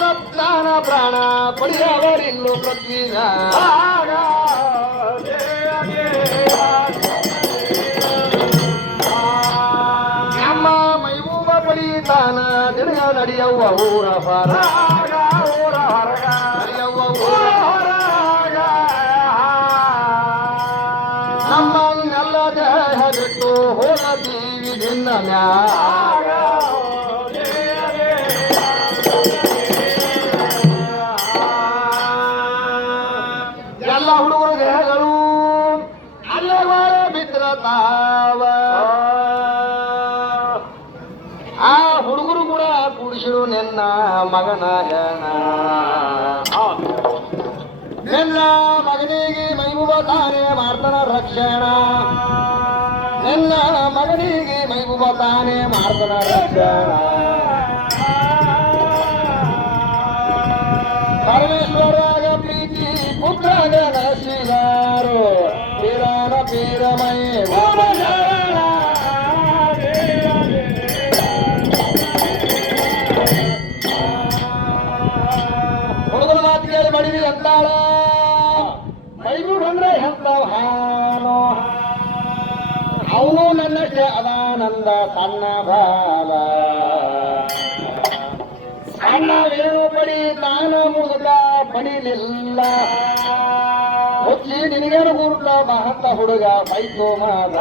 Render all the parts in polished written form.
ಸಪ್ತಾನ ಪ್ರಾಣ ಪಡೆಯವರಿಲ್ಲೋ ಪೃಥ್ವಿಗ ನಮ್ಮ ಮೈಬೂಬ ಪಡಿತಾನ ದಿನ ನಡೆಯವ್ವ ಊರ ಹೊರ ನಡೆಯವ್ವ ಊರ ನಮ್ಮನ್ನೆಲ್ಲ ದೇಹ ಬಿಟ್ಟು ಹೋದ ಜೀವಿ ನಿನ್ನ ಮ್ಯಾಗ ಎಲ್ಲ ಹುಡುಗರ ದೇಹಗಳು ಅಲ್ಲೇ ಬಿದ್ರ ತಾವ ಆ ಹುಡುಗರು ಕೂಡ ಕೂಡಿಸಿರು ನಿನ್ನ ಮಗನ ಹೆಣ ನಿನ್ನ ಮಗನಿಗೆ ಮೈಬೂಬ ತಾನೇ ಮಾಡ್ತಾನ ರಕ್ಷಣ ನಿನ್ನ ಮಗನಿಗೆ ಮೈಬೂಬ ತಾನೇ ಮಾಡ್ತಾನ ರಕ್ಷಣ ಪರಮೇಶ್ವರಾಗ ಪ್ರೀತಿ ಪುತ್ರಗ ನರಸಿದಾರು ಪೀರನ ಪೀರಮಯ ಹುಡುಗನ ಮಾತು ಕೇಳಿ ಬಡಿವಿ ಅಂತಾಳ ಮೈಗೂ ಬಂದ್ರೆ ಎಂತವ ಹಾನು ಅವನು ನನ್ನಷ್ಟೇ ಅದಾನಂದ ಸಣ್ಣ ಬಾಲ ಸಣ್ಣ ವೇಣು ಪಡಿ ತಾನ ಮುದುಕ ಪಡಿಲಿಲ್ಲ ಹುಚ್ಚಿ ನಿನಗೇನು ಗುರುತ ಮಹಂತ ಹುಡುಗ ಬೈತು ಮಾದ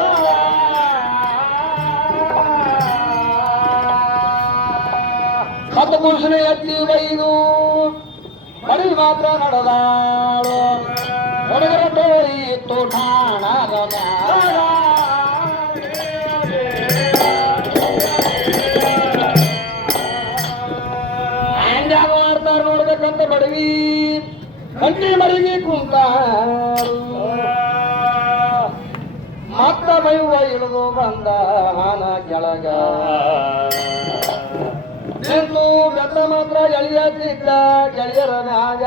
ಹತ್ತು ಪುರುಷನ ಎತ್ತಿ ಬೈದು ಬಡಿ ಮಾತ್ರ ನಡೆದಾಳು ಹುಡುಗರ ಟೋರಿ ಇತ್ತು ಠಾಣದ ಹ್ಯಾಂಗ್ಯಾಗ ಮಾಡ್ತಾರ ನೋಡ್ಬೇಕಂತ ಬಡವಿ ಕಂಟಿ ಮರಿಗೆ ಕುಂತ ಮತ್ತ ಬೈವ ಇಳಿದು ಬಂದ ಹಾನ ಕೆಳಗ ನಿಂತು ಬೆತ್ತ ಮಾತ್ರ ಎಳಿಯತ್ತಿದ್ದ ಗೆಳೆಯರ ಮ್ಯಾಗ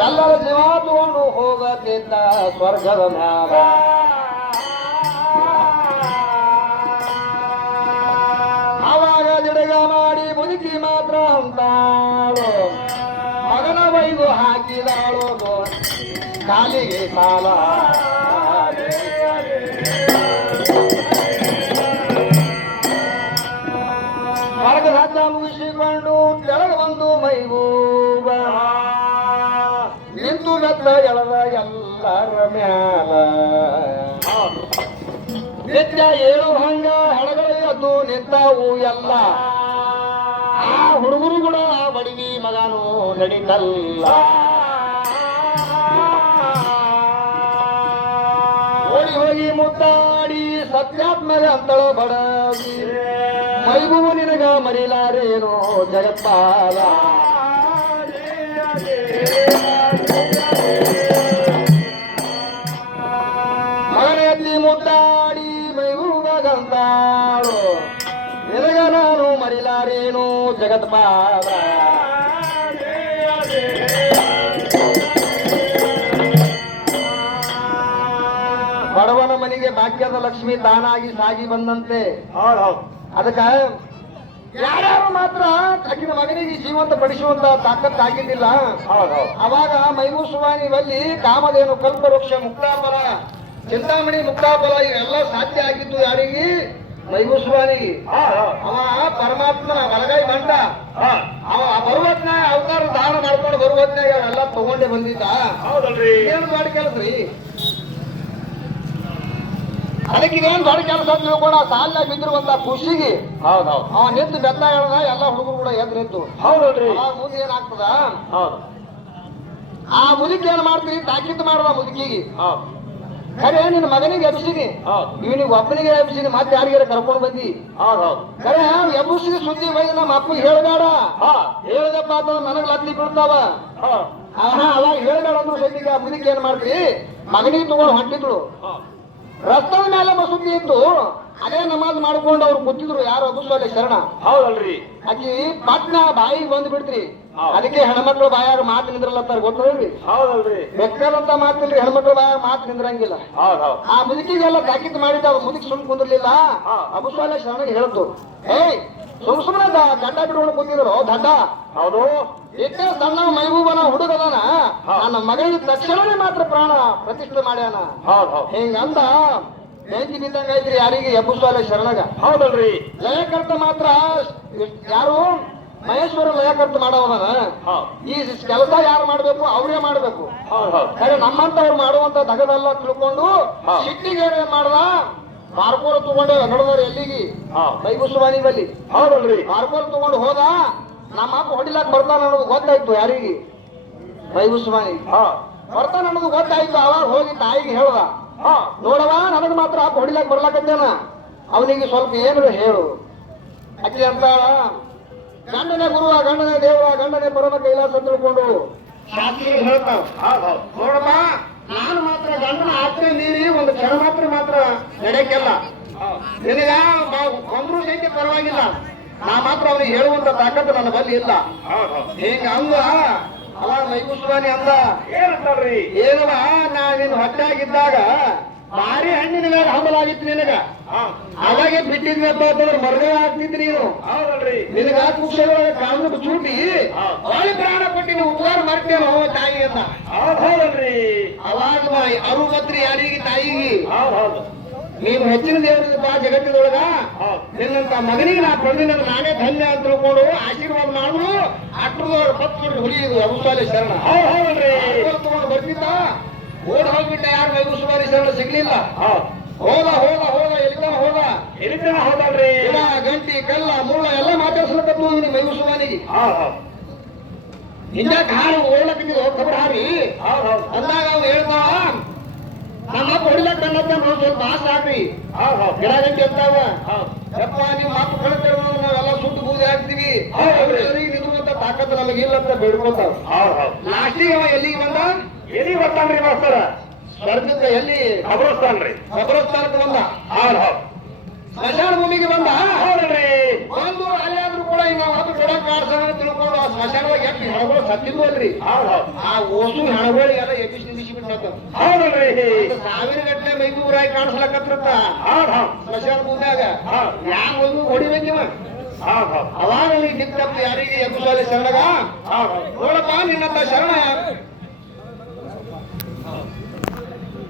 ಎಲ್ಲರ ಜೀವ ತಗೊಂಡು ಹೋಗತ್ತಿದ್ದ ಸ್ವರ್ಗದ ಮ್ಯಾಗ ಅವಾಗ ದಿಡಗ ಮಾಡಿ ಮುದುಕಿ ಮಾತ್ರ ಅಂತಾಳು ಮಗನ ಬೈದು ಹಾಕಿದಾಳು ಕಾಲಿಗೆ ಸಾಲ ಹೊರಗ ಹದ್ದ ಮುಗಿಸಿಕೊಂಡು ಕೆಳಗೆ ಬಂದು ಮೈಬೂಬ ನಿಂತು ಬೆತ್ತ ಎಳದ ಎಲ್ಲರ ಮ್ಯಾಲ ನಿತ್ಯ ಏಳು ಹಂಗ ಹಳಗಳೆಯದ್ದು ನಿಂತಾವು ಎಲ್ಲ ಆ ಹುಡುಗರು ಕೂಡ ಬಡವಿ ಮಗನು ನಡಿತಲ್ಲ ಓಡಿ ಹೋಗಿ ಮುದ್ದಾಡಿ ಸತ್ಯಾತ್ಮಗ ಅಂತಳು ಬಡವಿ ಮೈಬೂಬು ನಿನಗ ಮರಿಲಾರೇನೋ ಜಗತ್ಪಾಲ ಮಗನೆತ್ತಿ ಮುದ್ದಾಡಿ ಮೈಬೂಬಗಂತಾಳು ನಿನಗ ನಾನು ಮರಿಲಾರೇನೋ ಜಗತ್ಪಾಲ ಬಡವನ ಮನೆಗೆ ಭಾಗ್ಯದ ಲಕ್ಷ್ಮಿ ತಾನಾಗಿ ಸಾಗಿ ಬಂದಂತೆ ಅದಕ್ಕ ಯಾರ್ಯಾರು ಮಾತ್ರ ಆಕಿನ ಮಗನಿಗೆ ಜೀವಂತ ಪಡಿಸುವಂತ ತಾಕತ್ತಾಗಿದ್ದಿಲ್ಲ ಅವಾಗ ಮೈಮೂಸುವಾನಿ ಬಲ್ಲಿ ಕಾಮಧೇನು ಕಲ್ಪವೃಕ್ಷ ಮುಕ್ತಾಫಲ ಚಿಂತಾಮಣಿ ಮುಕ್ತಾಫಲ ಇವೆಲ್ಲ ಸಾಧ್ಯ ಆಗಿದ್ದು ಯಾರಿಗೆ ಮೈಮೂಸುವಾನಿಗೆ ಅವ ಪರಮಾತ್ಮನ ಬಲಗೈ ಬಂಡ ಅವ ಬರುವತ್ನ ಅವತಾರ ದಾನ ಮಾಡ್ಕೊಂಡು ಬರುವತ್ನಾಗ ಅವೆಲ್ಲ ತಗೊಂಡೆ ಬಂದಿದ್ದ ಏನ್ ಮಾಡಿ ಕೆಲಸ್ರಿ ಅದಕ್ಕೆ ಇದೇನು ದೊಡ್ಡ ಕೆಲಸ ತಿಳ್ಕೊಂಡ ಸಾಲಿನಾಗ ಬಿದ್ದಿರುವಂತ ಖುಷಿಗೆ ಅವ ನಿಂತು ಬೆತ್ತ ಹೇಳ್ದ ಎಲ್ಲ ಹುಡುಗರು ಕೂಡ ಎದ್ದು ನಿಂತು ಹೌದಲ್ರಿ ಮುಂದೆ ಏನಾಗ್ತದ ಆ ಮುದುಕಿ ಏನ್ ಮಾಡ್ತೀರಿ ತಾಕೀತು ಮಾಡದ ಮುದುಕಿಗೆ ಖರೆ ನಿನ್ನ ಮಗನಿಗೆ ಎಬ್ಸಿನಿ ಇವನಿಗೆ ಒಬ್ಬನಿಗೆ ಎಬ್ಸಿನಿ ಮತ್ತೆ ಯಾರಿಗಾರ ಕರ್ಕೊಂಡು ಬಂದಿ ಖರೆ ಎಬ್ಬಿಸಿದ ಸುದ್ದಿ ಬೈದು ನಮ್ಮ ಅಪ್ಪಗೆ ಹೇಳ್ಬೇಡ ಹೇಳ್ದಪ್ಪ ಅಂತ ನನಗ್ ಲತ್ತಿ ಬೀಳ್ತಾವ ಅವಾಗ ಹೇಳ್ಬೇಡ ಅಂದ್ರು ಸೈನಿಕ ಮುದುಕಿ ಏನ್ ಮಾಡ್ತೀರಿ ಮಗನಿಗೆ ತಗೊಂಡು ಹೊಂಟಿದ್ರು ರಸ್ತದ ಮೇಲೆ ಮಸೂದಿ ಇದ್ದು ಅದೇ ನಮಾಜ್ ಮಾಡ್ಕೊಂಡು ಅವ್ರು ಕೂತಿದ್ರು ಯಾರು ಅಬುಸ್ವಾಲೆ ಶರಣ ಹೌದಲ್ರಿ ಆಕಿ ಪಟ್ನ ಬಾಯಿಗೆ ಬಂದ್ ಬಿಡ್ತ್ರಿ ಅದಕ್ಕೆ ಹೆಣ್ಮಕ್ಳು ಬಾಯಾಗ ಮಾತು ನಿಂದ್ರಲ್ಲತ್ತಾರ ಗೊತ್ತಲ್ರಿ ಹೌದಲ್ರಿ ಬೆಕ್ಕದಂತ ಮಾತಿಲ್ರಿ ಹೆಣ್ಮಕ್ಳು ಬಾಯಾಗ ಮಾತು ನಿಂದ್ರಂಗಿಲ್ಲ ಆ ಮುದುಕಿಗೆಲ್ಲ ತಾಕೀತು ಮಾಡಿದ ಅವ್ರು ಮುದುಕಿ ಸುಮ್ ಕುಂದಿರ್ಲಿಲ್ಲ ಅಬುಸ್ವಾಲೆ ಶರಣಗೆ ಹೇಳ್ತು ಏಯ್ ಸುಮ್ಮನೆ ಗಡ್ಡ ಬಿಟ್ಕೊಂಡು ಕೂತಿದ್ರು ದಡ್ಡ. ಹೌದು. ಏಕ ಸಣ್ಣ ಮೈಬೂಬನ ಹುಡುಗದಾನ ನನ್ನ ಮಗಳಿಗೆ ತಕ್ಷಣನೇ ಮಾತ್ರ ಪ್ರಾಣ ಪ್ರತಿಷ್ಠೆ ಮಾಡ್ಯಾನ. ಹಿಂಗಂದ ಬೆಂಕಿ ಬಿದ್ದಂಗ ಐತ್ರಿ ಯಾರಿಗೆ ಎಬ್ಬುಸ್ವಾಲೆ ಶರಣಗ. ಹೌದಲ್ರಿ. ಲಯಕರ್ತ ಮಾತ್ರ ಯಾರು ಮಹೇಶ್ವರ ಲಯಕರ್ತ ಮಾಡವನ. ಈ ಕೆಲಸ ಯಾರು ಮಾಡ್ಬೇಕು ಅವ್ರೇ ಮಾಡ್ಬೇಕು. ಸರಿ ನಮ್ಮಂತವ್ರು ಮಾಡುವಂತ ದಗದೆಲ್ಲ ತಿಳ್ಕೊಂಡು ಸಿಟ್ಟಿಗೆ ಮಾಡ್ದ ಮಾರ್ಕೋಲ ತಗೊಂಡು ನಡೆದವ್ರು ಎಲ್ಲಿಗೆ ಮೈಬುಸ್ವಾನಿ ಬಲ್ಲಿ. ಹೌದಲ್ರಿ. ಮಾರ್ಕೋಲ ತಗೊಂಡು ಹೋದ. ನಮ್ಮ ಅಪ್ಪ ಹೊಡಿಲಾಕ್ ಬರ್ತಾನ ಅನ್ನೋದು ಗೊತ್ತಾಯ್ತು ಯಾರಿಗೆ ಮೈಬುಸ್ವಾನಿ ಬರ್ತಾನ ಅನ್ನೋದು ಗೊತ್ತಾಯ್ತು. ಅವಾಗ ಹೋಗಿ ತಾಯಿಗೆ ಹೇಳ್ದ, ನೋಡವ ನನಗೆ ಮಾತ್ರ ಅಪ್ಪ ಹೊಡಿಲಾಕ್ ಬರ್ಲಾಕತ್ತೇನ ಅವನಿಗೆ ಸ್ವಲ್ಪ ಏನು ಹೇಳು. ಅಕ್ಕಿ ಅಂತ ಗಂಡನೇ ಗುರುವ ಗಂಡನೇ ದೇವ ಗಂಡನೇ ಪರಮ ಕೈಲಾಸ ತಿಳ್ಕೊಂಡು ಶಾಸ್ತ್ರಿಗಳು ಹೇಳ್ತಾವ, ನೋಡಮ್ಮ ನಾನು ಮಾತ್ರ ಗಂಡನ ಆಜ್ಞೆ ಮೀರಿ ಒಂದು ಕ್ಷಣ ಮಾತ್ರ ನಡೆಯಕ್ಕೆಲ್ಲ. ನಿನಗ ಕೊಂದ್ರು ಸಹಿತ ಪರವಾಗಿಲ್ಲ, ನಾ ಮಾತ್ರ ಅವನಿಗೆ ಹೇಳುವಂತ ತಾಕತ್ತು ನನ್ನ ಬಲ್ಲಿ ಇಲ್ಲ. ಹಿಂಗ ಅಂದ ಅಲ್ಲ ಮೈಬುಸ್ವಾನಿ ಅಂದ, ಏನಂತಲ್ರಿ? ಏನವ ನಾ ನಿನ್ ಹೊಟ್ಟಾಗಿದ್ದಾಗ ಭಾರಿ ಹಣ್ಣಿನ ಮೇಲೆ ಹಂಬಲಾಗಿತ್ತು ನಿನಗ. ಅವಾಗೆ ಬಿಟ್ಟಿದ್ನಪ್ಪ ಅಂತಂದ್ರೆ ಮರ್ಗ ಆಗ್ತಿದ್ರಿ ನೀನು. ಹೌದಲ್ರಿ. ನಿನಗ ಕುಕ್ಷದೊಳಗೆ ಕಾಂಗ್ರೆಸ್ ಚೂಟಿ ಬಾಳಿ ಪ್ರಾಣ ಕೊಟ್ಟಿನ ಉಪಕಾರ ಮಾಡ್ತೇನೆ ತಾಯಿ ಅಂತ. ಹೌದಲ್ರಿ. ಅವಾಗ ಅರುಪತ್ರಿ ಯಾರಿಗೆ ತಾಯಿಗೆ ಹೌದು. ನೀನು ಹೆಚ್ಚಿನ ದೇವರಿಗಪ್ಪ ಜಗತ್ತಿನೊಳಗ ನಿನ್ನಂತ ಮಗನಿಗೆ ನಾ ಪಡೆದಿನ ನಾನೇ ಧನ್ಯ ಅಂತ ತಿಳ್ಕೊಂಡು ಆಶೀರ್ವಾದ ಮಾಡುದು ಅಟ್ರದವ್ರ ಪತ್ತು ಹುಲಿಯುದು ಅಬುಸಾಲಿ ಶರಣ. ಹೌದಲ್ರಿ. ತಗೊಂಡು ಬರ್ತಿದ್ದ ಓಡ್ ಹೋಗ್ಬಿಟ್ಟ. ಯಾರು ಮೈಬುಸ್ವಾನಿ ಶರಣ ಸಿಗ್ಲಿಲ್ಲ. ಹೋದ ಎಲ್ಲಿತನ ಹೌದಲ್ರಿ. ಗಂಟಿ ಕಲ್ಲ ಮುಳ್ಳ ಎಲ್ಲ ಮಾತಾಡ್ಸ್ಲಕತ್ತು ನಿನ್ ಮೈಬುಸ್ವಾನಿಗೆ. ಹಿಂದಾಕ ಹಾರಿ ಓಡ್ಲಕ್ಕಿದ್ದು ಖಬರ್ ಹಾರಿ ಅಂದಾಗ ಅವ್ನು ಹೇಳ್ತಾವ, ನಮ್ಮಪ್ಪ ಹೊಡಿಲಕ್ ಬಂದತ್ತ ನಾವು ಸ್ವಲ್ಪ ಆಸೆ ಆಗ್ರಿ ಗಿಡ ಗಂಟೆ ಇರ್ತಾವ. ಯಪ್ಪ ನೀವು ಮಾತು ಕಳಿಸ್ತೇವೆ ನಾವೆಲ್ಲ ಸುಟ್ಟು ಬೂದಿ ಹಾಕ್ತಿವಿ, ನಿಂತ ತಾಕತ್ತು ನಮಗಿಲ್ಲ ಅಂತ ಬೇಡ್ಕೊತಾವ. ಲಾಸ್ಟಿಗೆ ಅವ ಎಲ್ಲಿಗೆ ಬಂದ? ಎಲ್ಲಿ ಬರ್ತಾನ್ರಿ ಮಾಸ್ತರ? ಸ್ವರ್ಗದ ಎಲ್ಲಿ ಕಬ್ರಸ್ತಾನ್ರಿ. ಕಬ್ರಸ್ಥಾನಕ್ಕೆ ಬಂದ. ಸ್ಮಶಾನ ಭೂಮಿಗೆ ಬಂದ. ಹೌದಲ್ರಿ. ಬಂದು ಅಲ್ಲಾದ್ರೂ ಕೂಡ ಈಗ ಮಾತು ಕೊಡಕ್ ಕಾಡ್ಸೋಣ ತಿಳ್ಕೊಂಡು ಆ ಸ್ಮಶಾನದಾಗ ಎಷ್ಟು ಹೆಣಗಳು ಸತ್ತಿದ್ವು ಅಲ್ರಿ. ಆ ಓಸು ಹೆಣಗಳಿಗೆಲ್ಲ ಎಬ್ಬಿಸಿ ನಿಂದಿಸಿ ಬಿಟ್ಟು ಹೌದಲ್ರಿ. ಸಾವಿರ ಗಟ್ಟಲೆ ಮೈಗೂರಾಗಿ ಕಾಣಿಸ್ಲಕತ್ರತ್ತ ಸ್ಮಶಾನ ಭೂಮಿಯಾಗ ಯಾಕೆ ಒಂದು ಹೊಡಿಬೇಕಿವ. ಅವಾಗ ನೀ ದಿಕ್ಕಪ್ಪ ಯಾರಿಗೆ ಎಬ್ಬಿಸೋಲೆ ಶರಣಗ ನೋಡಪ್ಪ ನಿನ್ನಂತ ಶರಣ